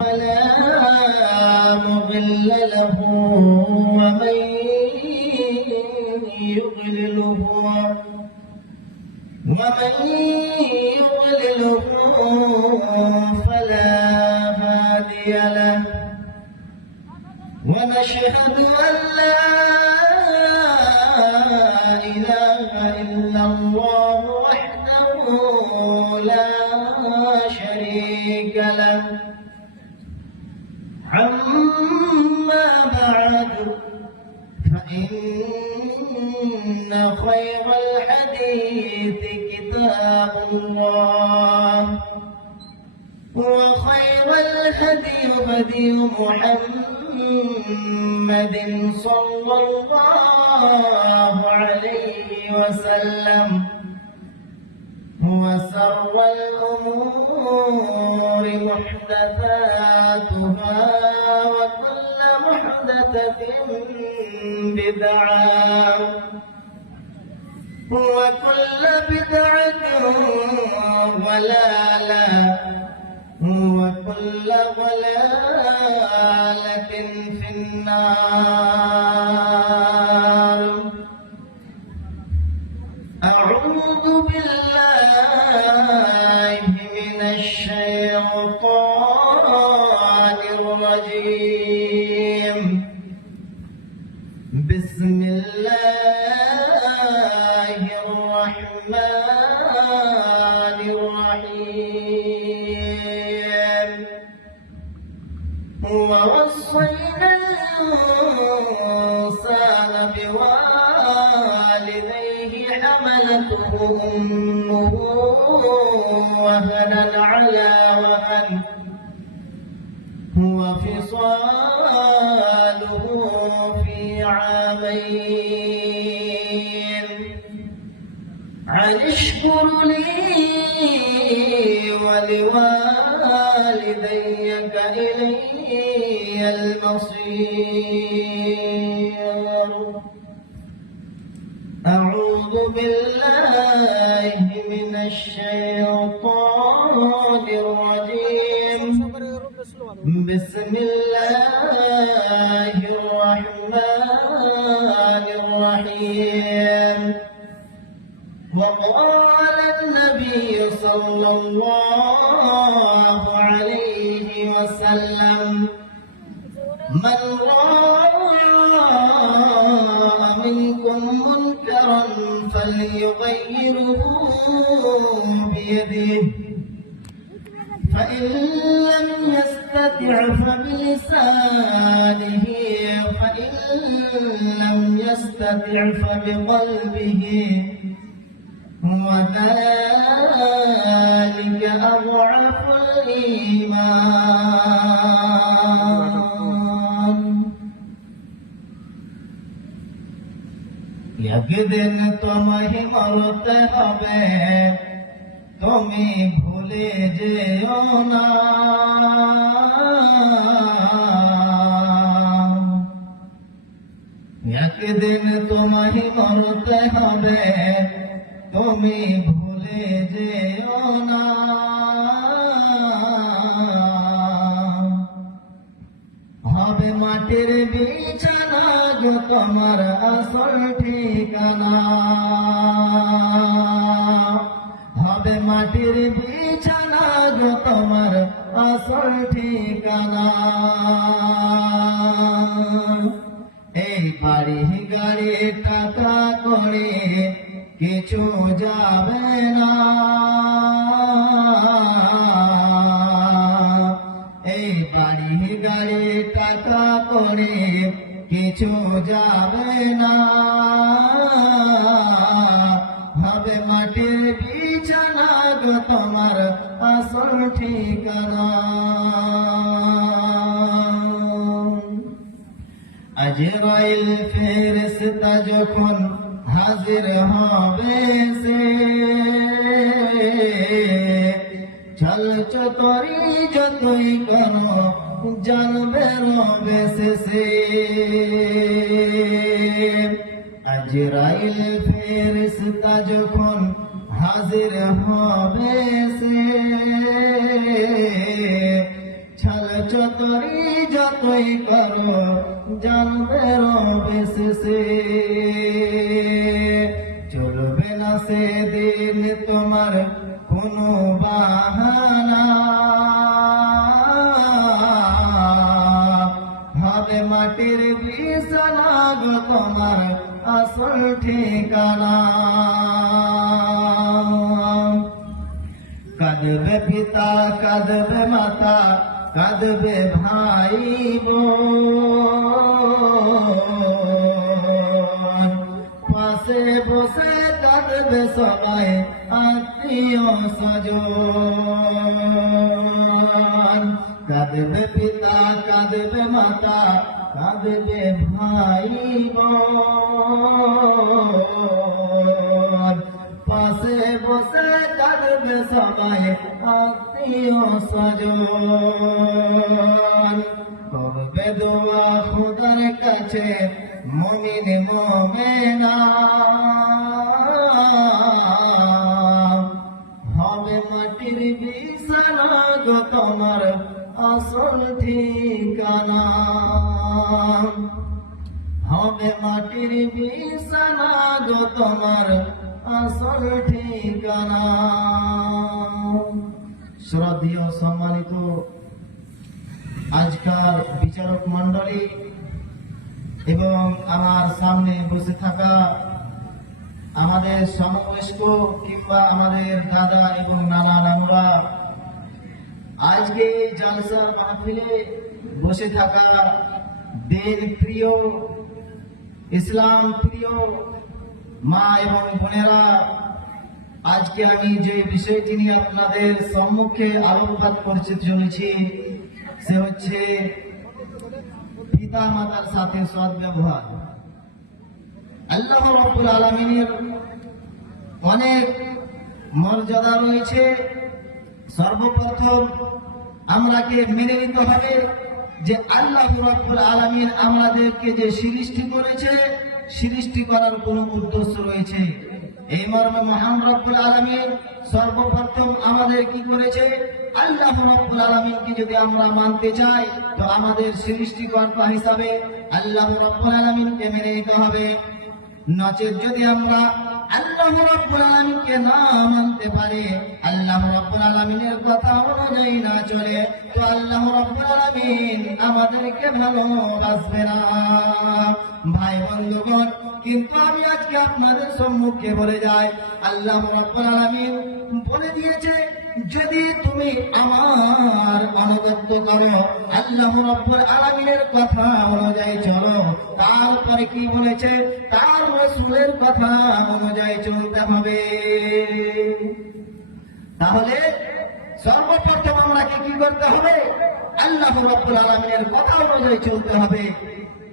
فلا مضل له ومن يضلله فلا هادي له ونشهد أن لا إله إلا الله وحده لا شريك له أما بعد فإن خير الحديث كتاب الله وخير الهدي هدي محمد صلى الله عليه وسلم وشر الأمور محدثاتها وكل محدثة بدعة وكل بدعة ضلالة وكل ضلالة في النار. أعوذ بالله من الشيطان الرجيم. بسم الله الرحمن الرحيم. ووصينا الإنسان بوالديه حملته أمه وهنا على وهن وفصاله في عامين أن اشكر لي ولوالديك إلي المصير. أعوذ بالله من الشيطان الرجيم. بسم الله الرحمن الرحيم. وقال النبي صلى الله عليه وسلم: من رأى منكم منكرا فليغيره بيده فإن لم يستطع فبلسانه فإن لم يستطع فبقلبه وذلك أضعف الإيمان. একদিন তোমায় মরতে হবে, তুমি ভুলে যেও না। একদিন তোমায় মরতে হবে, তুমি ভুলে যেও না। হবে মাটির বিছানা গো তোমার আসল ঠিকানা। হবে মাটির বিছানা গো তোমার আসল ঠিকানা। এই বাড়ি গাড়ি টাকা করে কিছু যাবে না। এই বাড়ি গাড়ি টাকা করে কিছু যাবে না। হবে মাটির বিছানা গো তোমার আসল ঠিকানা। আজরাইল ফেরেশতা যখন হাজির হবে সে, চল চতরি যতই করো জানবে রবে শেষে। আজরাইল ফেরেশতা যখন হাজির হবে সে, ছল চতরি যতই করো জানবে রবে শেষে চলবে না সেদিন তোমার কোনো বাহানা হবে মাটির বিছানা গো তোমার আসল ঠিকানা কাঁদবে পিতা কাঁদবে মাতা কাঁদবে ভাই বোন পাশে বসে কাঁদবে সবাই আত্মীয় স্বজন কাঁদবে পিতা কাঁদবে মাতা কাঁদবে ভাই বোন পাশে বসে কাঁদবে সবাই আত্মীয় স্বজন করবে দোয়া খোদার কাছে মুমিন মুমিনা হবে মাটির বিছানা গো তোমার আসল ঠিকানা হবে মাটির বিছানা গো তোমার আসল ঠিকানা শ্রদ্ধেয় সম্মানিত আজকাল বিচারক মণ্ডলী এবং আমার সামনে বসে থাকা আমাদের সমবয়স্ক কিংবা আমাদের দাদা এবং নানা নানুরা আজকে এই জালসার মাহফিলে বসে থাকা দিন প্রিয় ইসলাম প্রিয় মা এবং বোনেরা আজকে আমি যে বিষয়টি নিয়ে আপনাদের সম্মুখে আলোকপাত করতে চলেছি সে হচ্ছে পিতা মাতার সাথে সদ্ব্যবহার আল্লাহ রাব্বুল আলামিনের অনেক মর্যাদা রয়েছে সর্বপ্রথম আমরাকে মেনে নিতে হবে যে আল্লাহ রাব্বুল আলামিন আমাদেরকে যে সৃষ্টি করেছে সৃষ্টি করার কোন উদ্দেশ্য রয়েছে এই মর্মে মহান রব্বুল আলামিন সর্বপ্রথম আমাদের কি করেছে আল্লাহ রাব্বুল আলামিনকে যদি আমরা মানতে চাই তো আমাদের সৃষ্টিকর্তা হিসাবে আল্লাহ রাব্বুল আলামিনকে মেনে নিতে হবে নচেত যদি আমরা আল্লাহ রাব্বুল আলামিনকে না মানতে পারি আল্লাহ রাব্বুল আলামিনের কথা অনুযায়ী না চলে তো আল্লাহ রাব্বুল আলামিন আমাদেরকে ভালোবাসবে না ভাই বন্ধুগণ কিন্তু আমি আজকে আপনাদের সম্মুখে বলে যাই আল্লাহ রাব্বুল আলামিন বলে দিয়েছে যদি তুমি আমার অনুগত্য করো আল্লাহ রাব্বুল আলামিনের কথা অনুযায়ী চলো তারপরে কি বলেছে তার রাসূলের কথা অনুযায়ী চলতে হবে তাহলে সর্বপ্রথম আমরা কি করতে হবে আল্লাহ রাব্বুল আলামিনের কথা অনুযায়ী চলতে হবে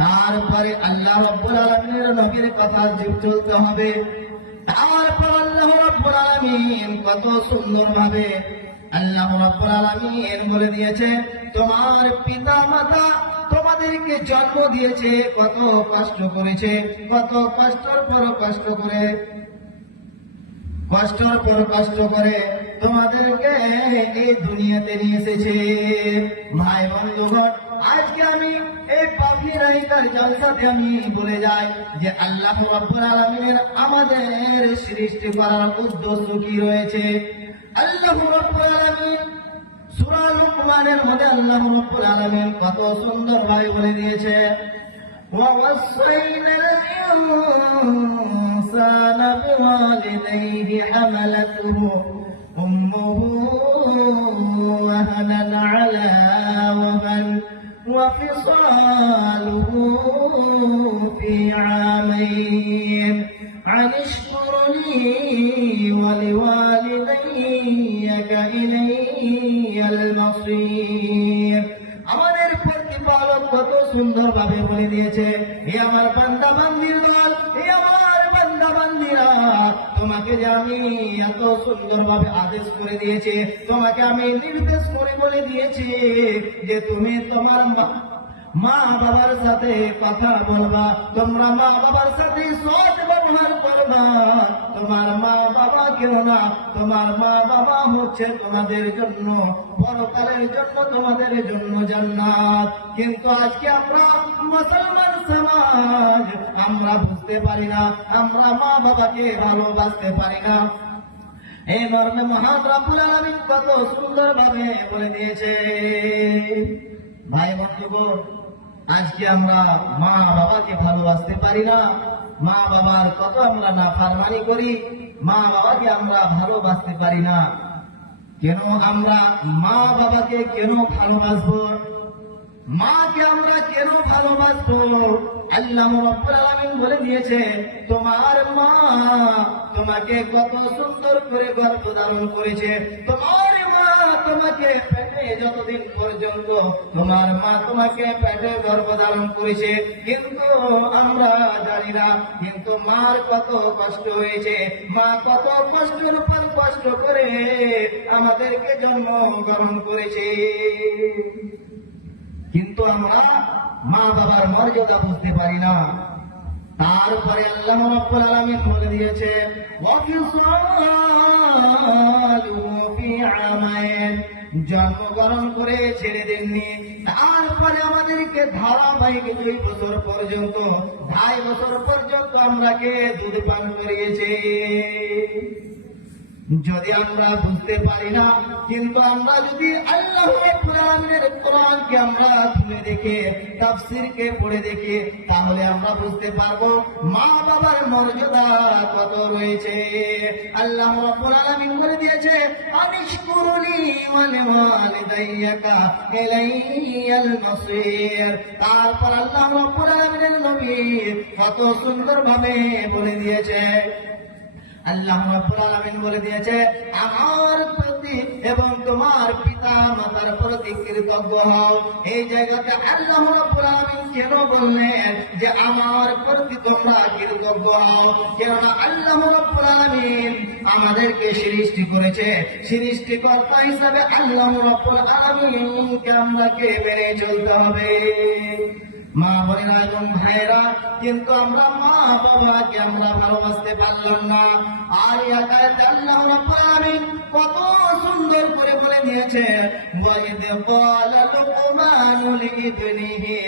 তারপরে আল্লাহ রাব্বুল আলামিনের নবীর কথা চলতে হবে তারপর আল্লাহ রাব্বুল আলামিন কত সুন্দরভাবে আল্লাহ রাব্বুল আলামিন বলে দিয়েছে তোমার পিতা মাতা তোমাদেরকে জন্ম দিয়েছে কত কষ্ট করেছে কত কষ্টের পর কষ্ট করে তোমাদেরকে এই দুনিয়াতে নিয়ে এসেছে ভাই বন্ধুগণ আজকে আমি এই পাবলিক রাইটার জলসাতে আমি বলে যাই যে আল্লাহ রাব্বুল আলামিনের আমাদের সৃষ্টি করার উদ্দেশ্য কি রয়েছে আল্লাহ রাব্বুল আলামিন সূরা লুকমানের মধ্যে আল্লাহ রাব্বুল আলামিন কত সুন্দরভাবে বলে দিয়েছে ووصينا الإنسان بوالديه حملته أمه وهنا على وهن وفصاله في عامين عن اشكر لي ولوالديك إلي المصير আমাদের প্রতিপালক কত সুন্দরভাবে বলে দিয়েছে হে আমার বান্দা বান্দির দল হে আমার বান্দা বান্দিরা তোমাকে যে আমি এত সুন্দরভাবে আদেশ করে দিয়েছি তোমাকে আমি নির্দেশ করে বলে দিয়েছি যে তুমি তোমার মা বাবার সাথে কথা বলবা তোমরা মা বাবার সাথে সৎ আল্লাহর ফরমান, তোমার মা বাবা কেউ না, তোমার মা বাবা হচ্ছে তোমাদের জন্য পরকালের জন্য, তোমাদের জন্য জান্নাত। কিন্তু আজকে আমরা মুসলমান সমাজ আমরা বুঝতে পারি না, আমরা মা বাবাকে ভালোবাসতে পারি না। এই মর্মে মহান রব্বুল আলামিন কত সুন্দর ভাবে বলে দিয়েছে। ভাই বন্ধুগণ, আজকে আমরা মা বাবাকে ভালোবাসতে পারি না, মা বাবার কত আমরা নাফরমানি করি, মা বাবাকে আমরা ভালোবাসতে পারি না। কেন আমরা মা বাবাকে কেন ভালোবাসবো, মাকে আমরা কেন ভালোবাসবো? আল্লাহ রাব্বুল আলামিন বলে দিয়েছে, তোমার মা তোমাকে কত সুন্দর করে গর্ভধারণ করেছে, তোমার মা তোমাকে পেটে যতদিন পর্যন্ত তোমার মা তোমাকে পেটে গর্ভধারণ করেছে, কিন্তু আমরা জানি না, কিন্তু মার কত কষ্ট হয়েছে, মা কত কষ্টের উপর কষ্ট করে আমাদেরকে জন্ম গ্রহণ করেছে। কিন্তু আমরা মা বাবার মর্যাদা বুঝতে পারি না। তারপরে আল্লাহ রাব্বুল আলামিন বলে দিয়েছে, জন্মগ্রহণ করে ছেড়ে দেননি, তারপরে আমাদেরকে ধারাবাহিক 2 বছর পর্যন্ত 2.5 বছর পর্যন্ত আমরাকে দুধ পান করিয়েছে। যদি আমরা বুঝতে পারি না, কিন্তু আমরা যদি আল্লাহ রাব্বুল আলামিনের কোরআনকে আমরা খুলে দেখে, তাফসীরকে পড়ে দেখে, তাহলে আমরা বুঝতে পারবো মা বাবার মর্যাদা কত রয়েছে। আল্লাহ রাব্বুল আলামিন বলে দিয়েছে, আনিশকুরুনি ওয়া লিওয়ালিদাইয়াকা ইলাইয়াল মাসীর। তারপর আল্লাহ রাব্বুল আলামিনের নবী কত সুন্দর ভাবে বলে দিয়েছে, আল্লাহ রাব্বুল আলামিন বলে দিয়েছে, আমার প্রতি এবং তোমার পিতা মাতার প্রতি কৃতজ্ঞ হও। এই জায়গাতে আল্লাহ রাব্বুল আলামিন কেন বললেন যে আমার প্রতি তোমরা কৃতজ্ঞ হও? কেননা আল্লাহ রাব্বুল আলামিন আমাদেরকে সৃষ্টি করেছে, সৃষ্টিকর্তা হিসাবে আল্লাহ রাব্বুল আলামিনকে আমরাকে মেনে চলতে হবে। মা বোনেরা এবং ভাইয়েরা, কিন্তু আমরা মা বাবাকে আমরা ভালোবাসতে পারলাম না। আর আয়াতে আল্লাহ রাব্বুল আলামিন কত সুন্দর করে বলে দিয়েছে, ওয়াইদ ক্বালা লুকমানু লিইবনিহি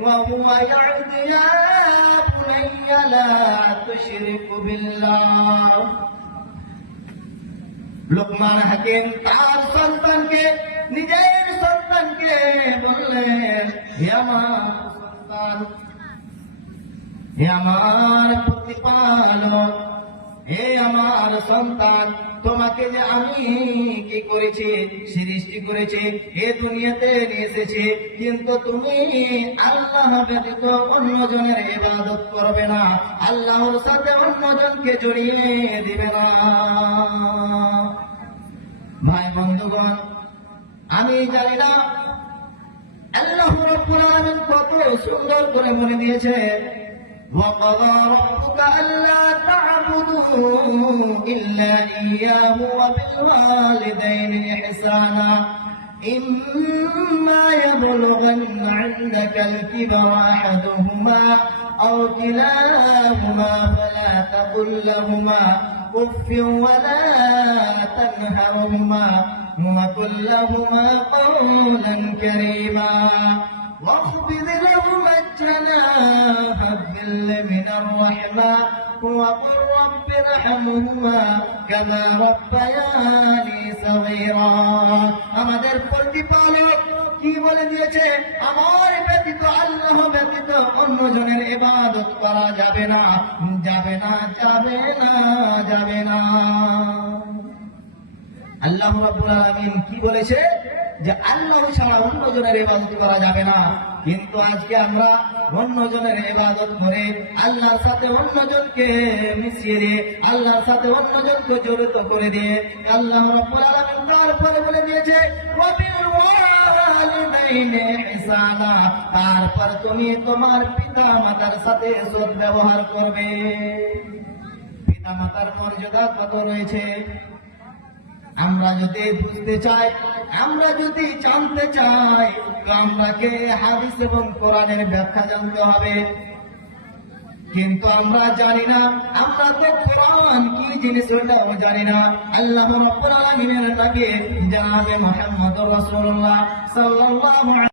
ওয়া হুয়া ইয়া'দু ইয়া বুনাইয়া লা তুশরিকু বিল্লাহ। লোকমান হাকিম তার সন্তানকে, নিজের সন্তানকে বললেন, হে আমার সন্তান, হে আমার প্রতিপালক, হে আমার সন্তান, তোমাকে যে আমি কি করেছি, সৃষ্টি করেছি, এ দুনিয়াতে নিয়ে এসেছি, কিন্তু তুমি আল্লাহ ব্যতীত অন্যজনের ইবাদত করবে না, আল্লাহর সাথে অন্যজনকে জড়িয়ে দিবে না। ভাই বন্ধুগণ, আমি জানি না আল্লাহ রাব্বুল আলামিন কত সুন্দর করে বলে দিয়েছে, وَقَضَى رَبُّكَ أَلَّا تَعْبُدُوا إِلَّا إِيَّاهُ وَبِالْوَالِدَيْنِ إِحْسَانًا إِمَّا يَبْلُغَنَّ عِندَكَ الْكِبَرَ أَحَدُهُمَا أَوْ كِلَاهُمَا فَلَا تَقُل لَّهُمَا أُفٍّ وَلَا تَنْهَرْهُمَا وَقُل لَّهُمَا قَوْلًا كَرِيمًا واخفض لهما الجناح الذل من الرحمة وقل رب ارحمهما كما ربياني صغيرا। আমাদের প্রতিপালক কি বলে দিয়েছে, আমার ব্যতীত, আল্লাহ ব্যতীত অন্যজনের ইবাদত করা যাবে না, যাবে না, যাবে না, যাবে না। আল্লাহ রাব্বুল আলামিন কি বলেছে যে আল্লাহ ছাড়া অন্যজনের ইবাদত করা যাবে না। কিন্তু আজকে আমরা অন্যজনের ইবাদত করে আল্লাহর সাথে অন্যজনকে মিশিয়ে দিয়ে, আল্লাহর সাথে অন্যজনকে জড়িত করে দিয়ে আল্লাহ রাব্বুল আলামিন তারপরে বলে দিয়েছে, ওয়াবিল ওয়ালিদাইনি ইহসানা। তারপর তুমি তোমার পিতা মাতার সাথে সৎ ব্যবহার করবে। পিতা মাতার মর্যাদা কত রয়েছে আমরা যদি বুঝতে চাই, আমরা যদি জানতে চাই, তো আমরাকে হাদিস এবং কোরআনের ব্যাখ্যা জানতে হবে। কিন্তু আমরা জানি না, আমরা তো কোরআন কি জিনিস ওটাও জানি না। আল্লাহ রাব্বুল আলামিনের নবী জনাবে মুহাম্মদুর রাসূলুল্লাহ সাল্লাল্লাহু